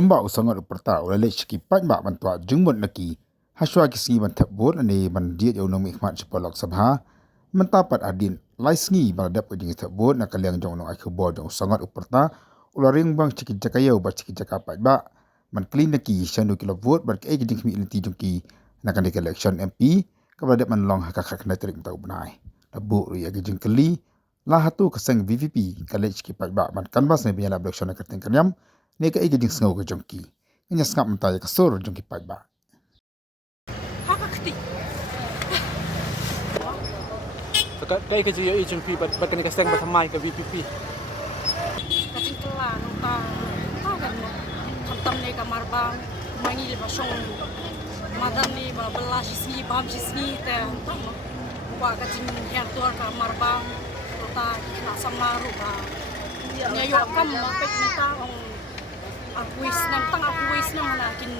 kumba usangat uperta oleh ki pat ba man tua jungmut naki haswa kisi man thabur ane man dia yo nom ikhmat chapalok sabha man tapat adin laisngi baladap ujing thabur nak kaliang jong no akhbo jong usangat uperta ularing bang chiki jakayo ba chiki jakapat ba man clean naki shandu kilo vote bar ke jing mi inti jongki nak kan election MP kabaladap man long hakak na trik tau benai tabu ya jing kali lah hatu keseng VVP college ki pat ba man kanbas ne biala election nak kerteng kanyam ni ka igiding sngau ka jongki nya skap mtai ka sur jongki pai ba hakakti kai ka jiyo jongki bat kan ka seng ba thamai ka VPP kacing kela nota kan khatam ne ka marbang mangi ba song madan ni ba belas sini bam sini te tam wa kacing hertor ka marbang tota na samaru ba nyayo kam ma pek meta akuis na mana kin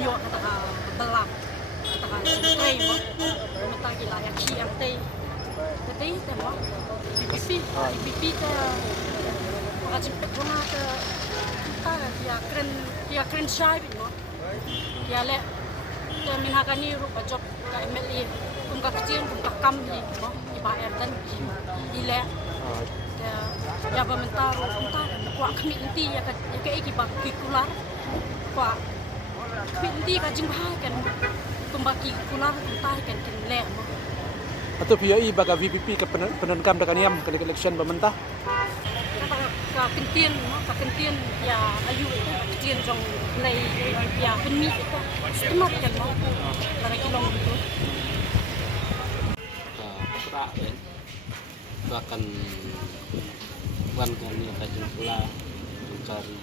yo kata belak kata sintai mo mata gila ya ki yang tei mo PPP ka kasi pekona ka dia keren syai mo dia le minhakani ru job ka MLA kum ka kecil kum ka kam ni mo ibayar dan ile ya pemerintah kuat kami inti ya ke iki bagi kular kuat inti ka jingha kan kumbaki kular entah kan le atau PI baga VPP ka penengkam da kaniam ka election pemerintah ka kentin ya ayu kentin jong lay ya penmi itu setempat kan mo para kilong itu akan wan kami kajian pula mencari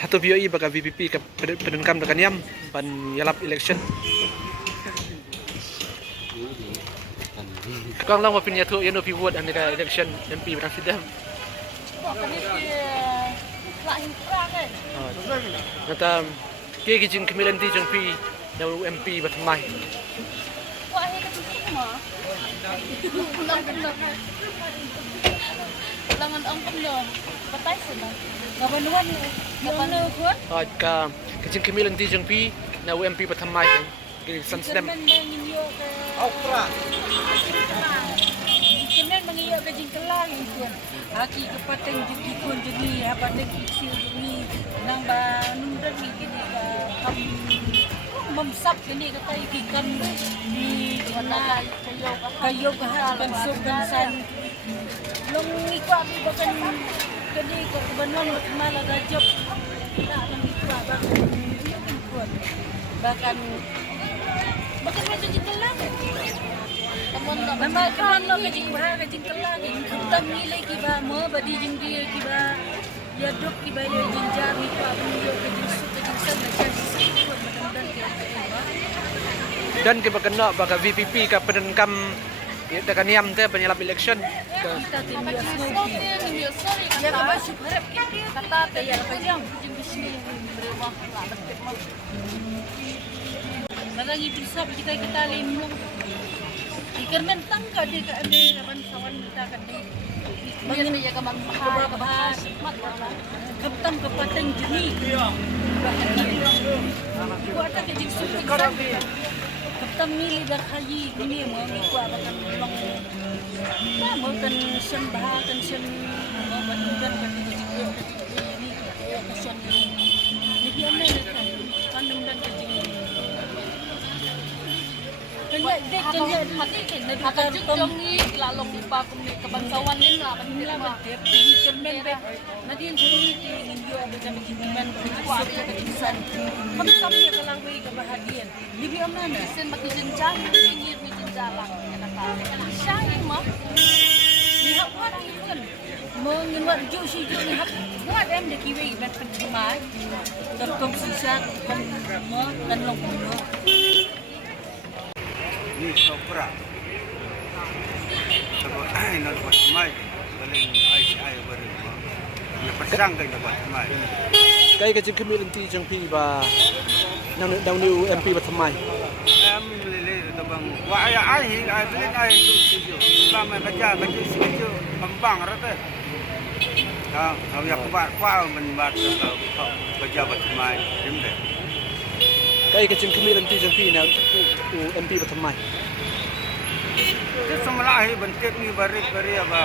hatu PI baga VPP ka penengkam da kaniam pan yalap election kang lang opinion tu yano pi vote ane ka election MP batang sidam nata ke kijing kemilan ti jong pi na MP batmai ulangan angkat lo patay sila gabanuan ka kijing kemilan ti jong pi na MP batmai ke san sidam kemen mengiyak ke jingkelang itu aki kepateng juki kun jadi apa nek isi ni nang ba nundang ni gini ka kam memsap gini kata ikan di mana kayo ka ban suban long iko abi bakan gini ka banon mala gajop na nang iko bahkan medyo jingkelang Mama kawan lo kajing bahar kajing kelang kita nilai kiba mo badi jinggi kiba ya dok kiba ya jinjar ni ko abang yo kajing su kajing san na jadi sikut madan dan ke bakana baga VPP ka penengkam da kaniam te penyalap election kita timia snow ya ka basu harap kata te ya kajang jing bisni berubah Malangi bisa kita limno ikan mentang ka di ka ane kapan sawan kita ka di mangin ya ka magbahas kaptam kapateng jeni ko ata ka jing suki kaptam mili dak hayi gini mo mi ko ata kan long na mo kan sembah kan sem mo bantuan ka di jing ni ka son ni dia me kan dan ka jing kanya hati kena akan jongi lalong ipa kumi kebangsaan lim lah nila berdep tinggi kermen be nadien juri ingin dia ada kami kiman kejusuk kejusan kami ya kalang beri kebahagiaan libi amana sen mati jenjang tinggi mi jenjalang kata syai mah lihat wat ikun mengingat ju si ju lihat buat em de kiwi ben penjemai doktor susah mo dan long puno ni sopra sebab ai nak buat mai paling ai baru ni pasang kan buat mai kai ka jing kemilan ti jong pi ba nang daw ni MP batmai am lele tabang wa ai beli ai tu ba mai baca sini tu pembang rata Kalau yang kuat menbat pejabat mai deh. Kai kecing kemilan ti jang pi na u MP Patamai. Itu semula bentuk ni bari apa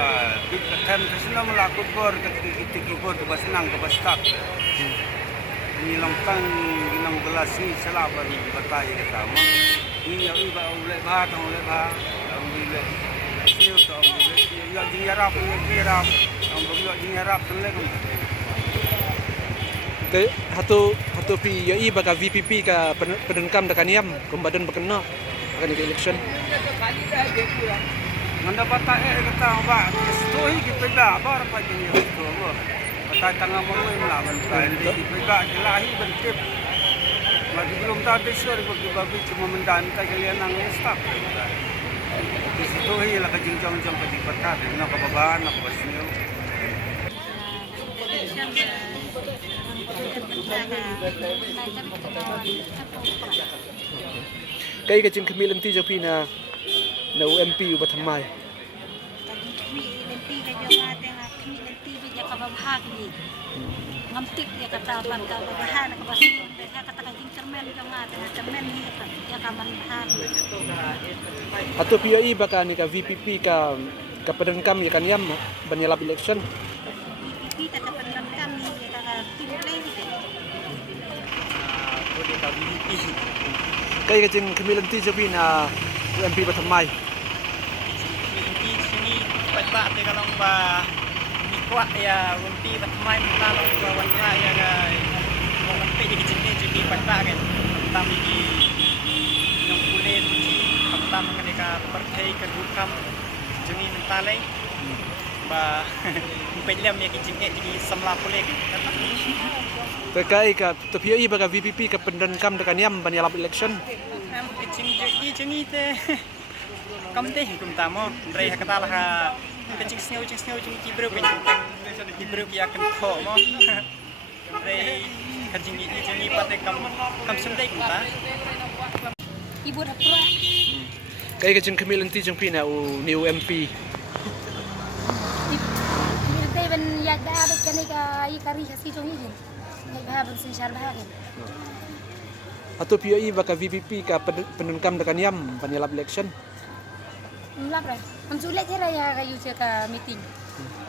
kita senang melakukan bor ketika bor tu senang ke bastak. Ini longkang ginang belas ni salah bari batai kata mah. Ini yang iba oleh bah oleh siu tu yang diarap ang bagyo diarap tulen. Kai hatu pi ya iba ka VPP ka penenkam da kaniam kumbadan bekena akan ke election. Manda batai kata ba stoi kita dah bar pa jenis tu. Batai tengah mulai melawan kai kita kelahi bentuk. Masih belum tahu sure bagi cuma mendantai kalian nang staff. Di situ hilang kejing-jong kejing petat, nak kebabahan, nak basniu. Kai kecing kemilan ti jang pi na u MP Patamai. Ngamtik ya kata ban ka bahan ka basin ya kata kajing cermen jong ate cermen ni ya kaman bahan Hatu pi ya iba ka ni ka VPP ka penenkam ya kaniam banyalap election. kita kapan kami ya kata timlay Kai kecing kemilan ti jang pi na u MP Patamai. Sini cepat te kalau ba kuat ya umpi Patamai mentalok bawan raya guys. Mau sampai di kecil cepat kan. Kami di nong kulen uji pertama ketika partai kedukam juni mentalai. Ba umpelam ya kecil jadi semla pulek. Kai ka tu pi ya iba ka VPP ka penenkam da kaniam banyalap election. Kecil jadi juni te kam teh hukum tamo raya kata lah kecing snew kibru ya kan kho mo rei kecing ini pate kam sendai kita ibu dapura Kai kecing kemilan ti jang pi na u new MP. Mirte ben ya da ba kani ka i kari hasi jong hi ni ba ban sin shar ba kan Hatu pi ya iba ka VPP ka penenkam da kaniam banyalap election. lap ra am sulit je raya kayu ka meeting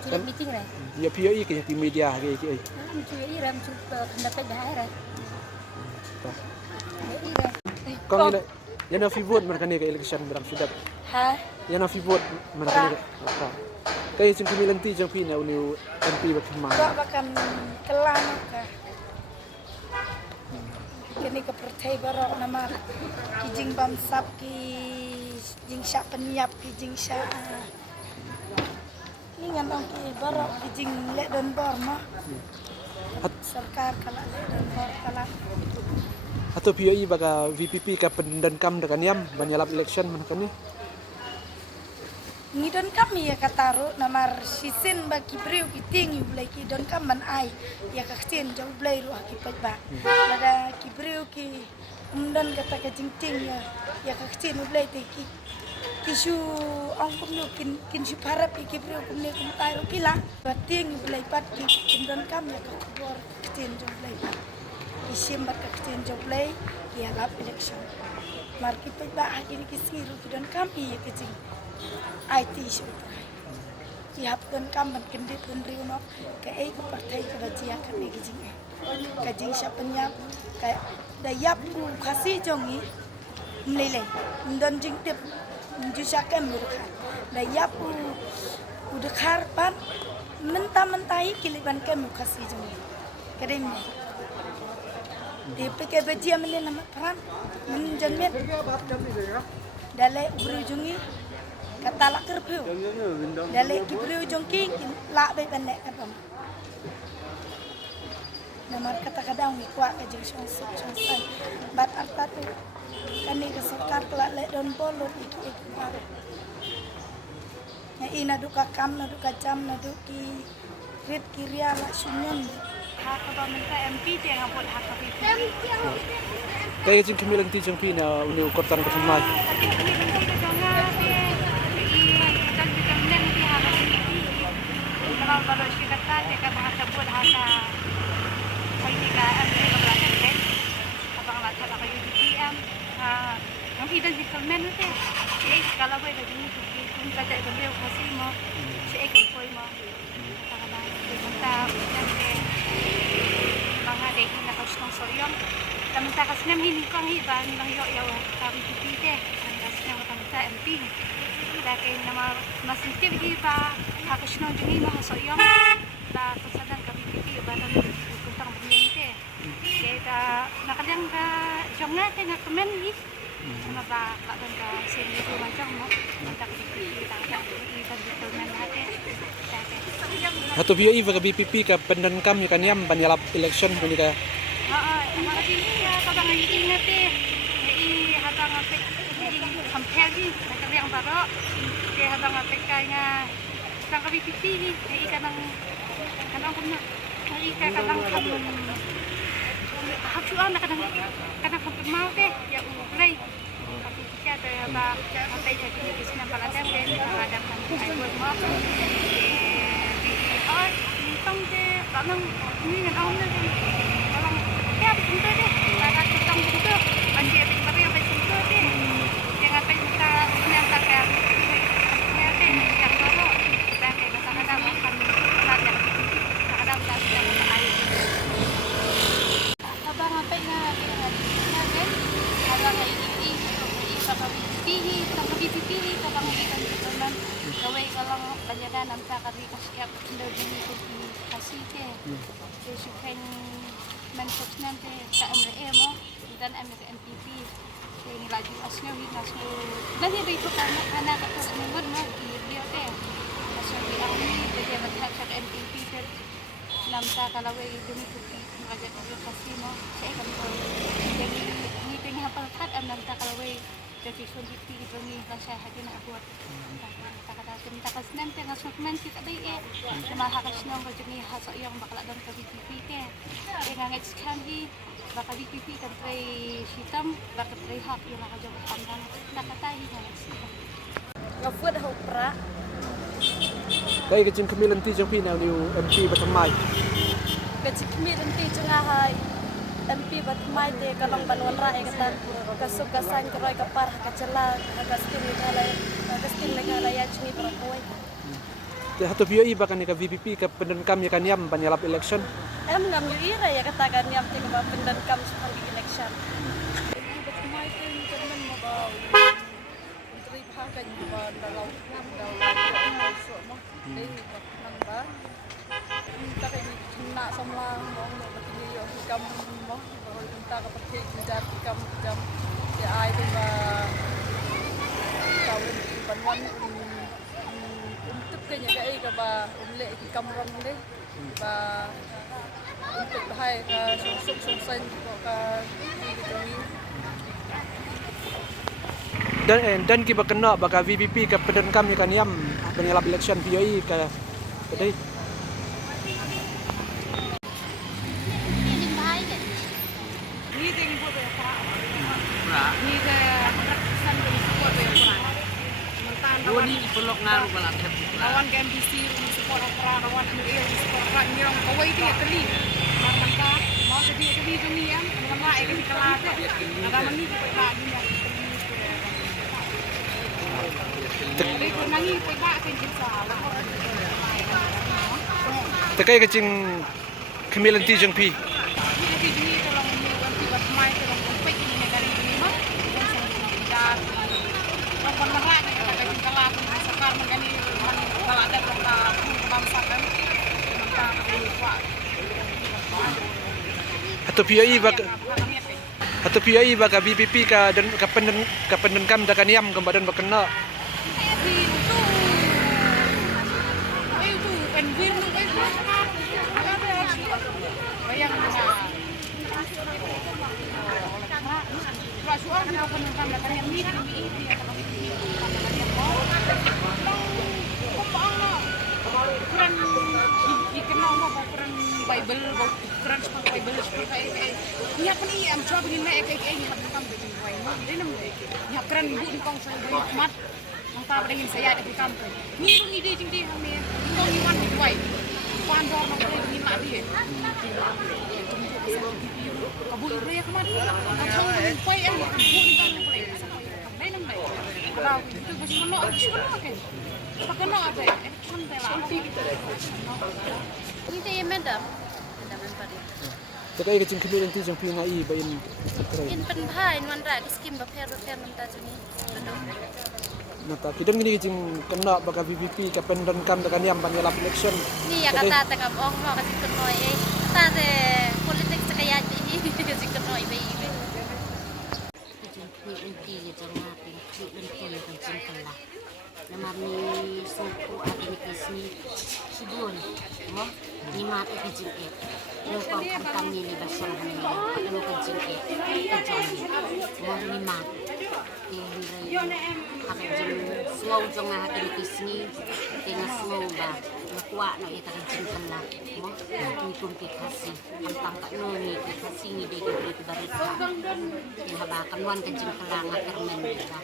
sulit meeting ra Ya pi ya i ke ti media ke ai. am sulit ram su pendapat dah ra Kong ina yana fi vote man kani ka election beram sudah. ha Yana fi vote man kani ka. Kai kecing kemilan ti jang pi na u new MP Patamai. Kok bakam kelan ka. Kini ke percaya barok nama kijing bamsap ki jing syak penyiap ki jing syak ni ngandong ki barok kijing lek don bor mah. Sarkar kala lek don bor kala. Hatu pi ya iba ka VPP ka penenkam da kaniam banyalap election man kani. Ni don kami ya kataru namar sisin bagi priu ki tingi ulai ki don kaman ai ya kaksin jauh ulai ruah ki pajba. Lada ki priu ki umdan kata ka jingting ya kaksin ulai te ki kisu angkum no kin su parap ki priu kum ne kum tai kila bating ulai pat ki don kam ya kakbor kaksin jauh ulai pat. Isim bat kaksin jauh ulai ya lap election. Mar ki pajba akini ki singiru ki don kami ya kecing. IT syukur. Siap dan kamban kendit dan riuno ke ke partai ke bajia kan ni kijing. Kajing siapnya kayak dayap ku kasih jongi melele. Dan jing tip menjusakan murkan. Dayap ku udekar pan mentah-mentahi kiliban kamu kasih jongi. Kadang ni. Dia bajia melele nama peran menjanmet. Dalai berujungi kata lak kerpiu, dalek kibriu jongking lak bay pendek kadang. Namar kata kadang ni kuat kajing syong bat arta tu kani kesokar kelak lek don bolot iki baru. Ya ina duka kam na duka jam na duki rit kiria lak sunyon. hak ka minta MP te ngapot hak ka Kai kecing kemilan ti jang pi na u new Kortan Patamai. kalau si kata Mereka mengatabut hasa politika MPP kebelasan kan. Abang latar apa UDPM. Ang idan di kalmen itu. Si kalau boleh jadi ni kung kata beliau kasih mo. Si kung mo. Kadang-kadang mantap nanti mga dahil nakasong soryong. Tamta kasi namin hindi ko ang iba nilang yo kami pipite. Ang kasi naman tamta MP. Dahil na masintim iba ako sinong dingin mga soryong. Na kasadan kami pipite iba na kuntang buminte. Kaya nakalang ka siyang natin na kumen sama ba kadang ka sini ko macam mo. Manta pipite tangka iba dito na natin. Hato PUI baka VPP ka pendankam ya kaniam banyalap election kuni ka. Mga dini kadang ingat hadang apik compare di nakali ang baro. Kaya hadang apik kaya sang kami pipi kanang kuna kadang hatuan kadang mau teh ya ulay. Tapi kita ada apa jadi kisah pala tem ada kan ai mo. Tông thế bạn như ngân ông đây bạn kaya chúng tôi đấy bạn kita tông chúng tôi bạn dia bị beri apa chúng tôi đấy jangan apa kita yang tak kaya kaya deh yang baru dan kayak kadang-kadang makan latihan kadang-kadang latihan air abang apa ina kan abang ini sampai pipi kadang kita teman gawai kalau banyakan nampak kami kasiap sudah jadi kasih ke sesuai mensok nanti KMLE mo dan MPP ini lagi asnya nasu nanti itu karena anak kata minggu mo dia teh asnya di army jadi melihat MPP ter nampak kalau demi bukti mengajak kasih mo saya kan jadi meeting hafal kat nampak kalau jadi sulit itu ni rasa hati nak buat takas nanti ngasukmen kita deh cuma hakas nong kerjanya hasil yang bakal ada ke VPP ke dengan ekskandi bakal VPP kan tray hitam bakal tray hak yang akan jauh pandang nak kata ini ngafud hopra Kay kecing kemilan ti jang pinaw ni MP batamay. kecik kemilan ti jangahai MP batamay te kalong banwan ra ekatan kasuk kasan keroy kapar kacela kastin negara ya cumi berakawai. Hato PUI baka ni ka VPP ka pendankam ya kaniam banyalap election. Ngam ira ya katakan yang ti ka pendankam sepangi election. MP batamay te teman mo ba menteri bahkan ba dalau so mo dei man ba kita kay na samlang mo batili yo hikam mo kita ka pati jat hikam jam ya ai tu ba kawin banwan untuk kanya kai ka ba umle hikam ram le ba untuk bahai ka sung sen ka Dan kita kena baka VPP ka pendankam ya kaniam banyalap election PUI ka tadi. Ini pelok ngaruh balak Awan ke MBC di support orang awan MBA di support orang ni orang kawai dia keli. Maka mau jadi tu ni yang lama ini kelas. Ada mani di peta ni. Tapi nangi peta kan kita. Takay kecing kemilan ti jang pi. Ini ni tolong ni wanti buat mai tolong pek ini negara ini mah. Dan apa merak kita kelas sekarang mengani kalau ada bangsa kan kita buat. Hato PUI baka VPP ka pendankam da kaniam gambadan bakena. Itu penguin tu kan. Bayang Kalau suara kita pendankam da kaniam ni ukuran dikenal mau ukuran Bible, ukuran seperti Bible seperti kayak ini apa nih am coba begini kayak ini kan kamu begini wae mau ini nemu ini ukuran ibu di kong saya banyak mat mantap dengan saya di kampung ini dia jeng kami kong iwan di wae pandor Kabu ibu ya kemarin. Kacang kue yang kabu di dalam boleh. Sampai nang baik. Kalau itu masih menolak kan. Pakai no apa ya? Sampai lah. Ini dia madam. Madam pari. Takai ke cingkemi nanti jang pi ngai ba in. In pen bhai wan ra skim ba pher menta jani. Nata kidam gini jing kena baka VVP ka pendan kam da kaniam ban yalap election. Ni ya kata ta kam ong mo kasi kunoi ta de politik sa kaya di kasi kunoi ba ibe. Ni unti ya janga pin ni unti ya kan cingkala. Namami suku adik kisni subun mo ni mata ke jingke. Yung kong kami ni basang hanay ano ka jingke ka jangni mo ni mata. Haka jing slow jong nga haka kisni kaya slow ba nakuha na ita ka jingkan na mo ni kung kikasi ang tangka no ni kikasi ni degi degi barit ka kaya habakan wan ka jingkan lang nga kermen ba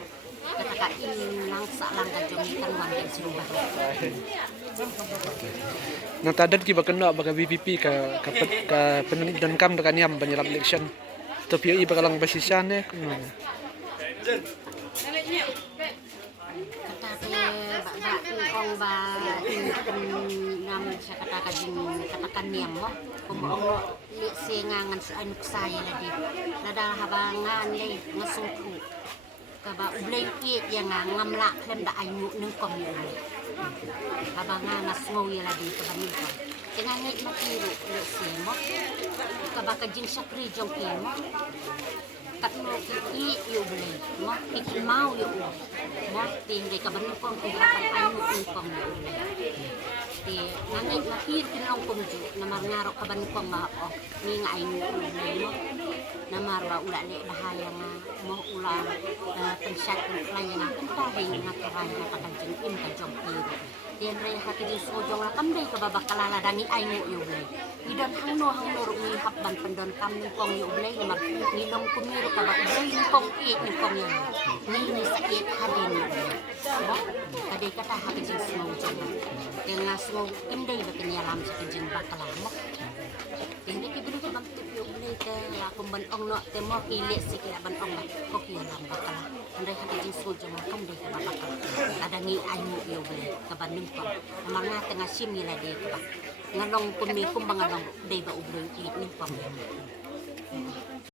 katakain lang sa lang ka jong ikan wan ka jingkan Natadan ki ba kena baka VVP ka pendan kam da kaniam ban yalap election. Tapi i baka lang basisyan kuno. Kong ba nam sa katakan niyam mo kumo li singangan sa anuk saya lagi nada habangan lay ngasungku kaba ublay ki yang ngamla klem da ayu nung kong ni habangan ngasngaw ya lagi kaba nito tinangit matiro li simo kaba kajing sakri jong kimo katno ki yu blay mo ikimau yu mo tingay kabanung kong kuyakan ayu nung kong ti nangay makir kinong kumju na marngaro kaban ko nga o ni nga ay mo na marwa ula le bahaya nga mo ula pensat ko lanya nga kunta hay nga karaya nga kakanjing im ka jong piro tiyan ray hati di sojong nga kamday ka babakalala dani ay mo yublay idan hangno ro ni hapban pendon kam ni kong yublay na mar nilong kumiro ka ba ublay ni kong iit ni kong yan ni sakit hadin mo kadai kata hati di sojong kaya semua imday ba kanialam sa kajing bakala mo hindi kibili ko bang tipyo ulay ka lakong banong no temo ili si kaya banong ba ko kialam bakala anday hati jing sojo nga kanday ka bakala adangi ay mo iyo ulay kabanong ko namar nga tanga sim nila dito ba ngalong kumikum ba ngalong day ba ubloy iit ni pang